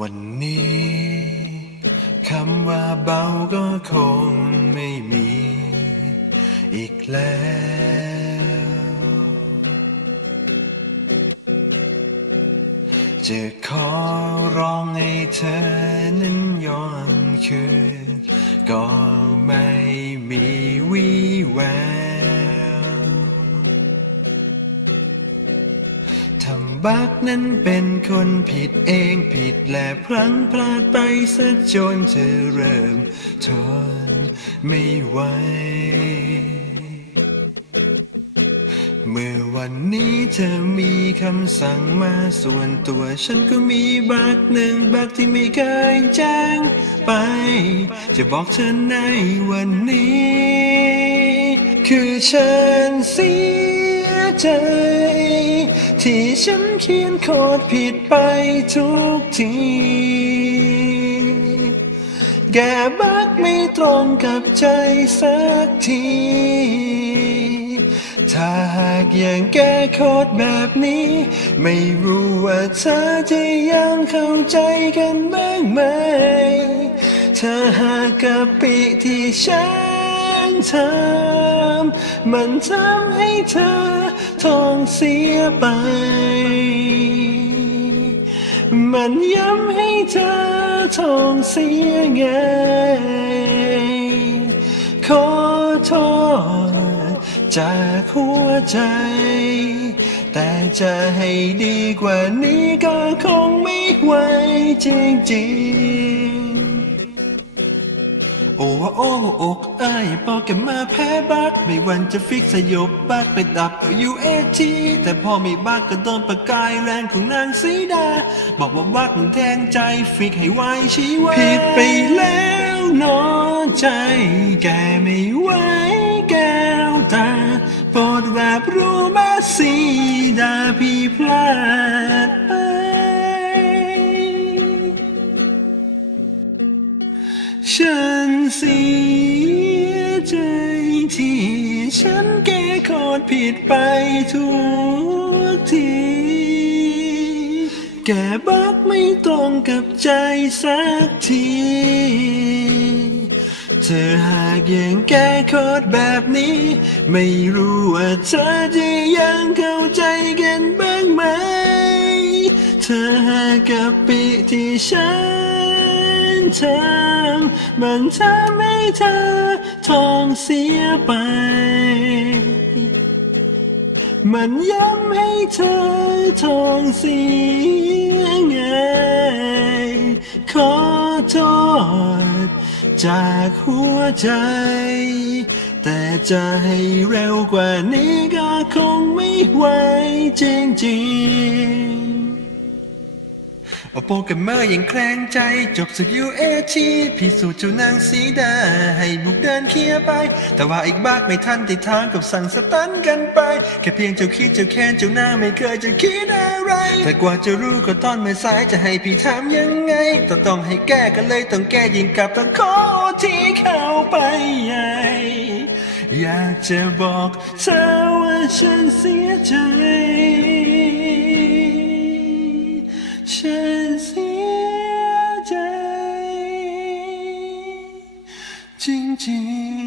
วันนี้คำว่าเบาก็คงไม่มี อีกแล้ว จะขอร้องให้เธอนั้นย้อนคืนก็ไม่ บักนั้นเป็นคนผิดเองผิดและพลั้งพลาดไปซะจนเธอเริ่มทนไม่ไหวเมื่อวันนี้เธอมีคำสั่งมาส่วนตัว ฉันก็มีบักหนึ่งบักที่ไม่เคยแจ้งไป จะบอกเธอในวันนี้ คือฉันเสีย ใจ ที่ฉันเขียนโคดผิดไปทุกที แกบักไม่ตรงกับใจสักที ถ้าหากยังแกโคดแบบนี้ ไม่รู้ว่าเธอจะยังเข้าใจกันบ้างไหม ถ้าหากกับปีที่ฉัน ทำมันทำให้เธอท้องเสียไป มันย้ำให้เธอท้องเสียไง ขอโทษจากหัวใจ แต่จะให้ดีกว่านี้ก็คงไม่ไหวจริงๆ โอ้ว่าโอ้อกเอ้ยพอแกมาแพ้บัก ไม่วันจะฟิกสยบบักไปดับเอายูเอทีแต่พอไม่บักก็โดนประกายแรงของนางสีดา บอกว่าบักมันแทงใจฟิกให้ไวชีวาผิดไปแล้วนอใจ แกไม่ไหวแก้วตาโปรดแบบรู้มาสีดาพี่พลาด เสียใจที่ฉันแก้โคดผิดไปทุกที แกบักไม่ตรงกับใจสักที เธอหากยังแก้โคดแบบนี้ ไม่รู้ว่าเธอจะยังเข้าใจกันบ้างไหม เธอกกับปีที่ฉันทำมันทำให้เธอท้องเสียไป มันย้ำให้เธอท้องเสียไง ขอโทษจากหัวใจ แต่จะให้เร็วกว่านี้ก็คงไม่ไหวจริงๆ โอโปกับเมอร์ยังแคลงใจ จบศึกยูเอทีพิสูจน์เจ้านางสีดา ให้บุกเดินเคลียร์ไป แต่ว่าอีกบากไม่ทันติดทางกับสั่งสตันกันไป แค่เพียงเจ้าคิดเจ้าแค้นเจ้าหน้าไม่เคยจะคิดอะไร แต่กว่าจะรู้ก็ตอนเมื่อสายจะให้พี่ทำยังไงต้องต้องให้แก้ก็เลยต้องแก้ยิงกลับต้องขอที่เข้าไปใหญ่อยากจะบอกเธอว่าฉันเสียใจ ยใจจริงๆ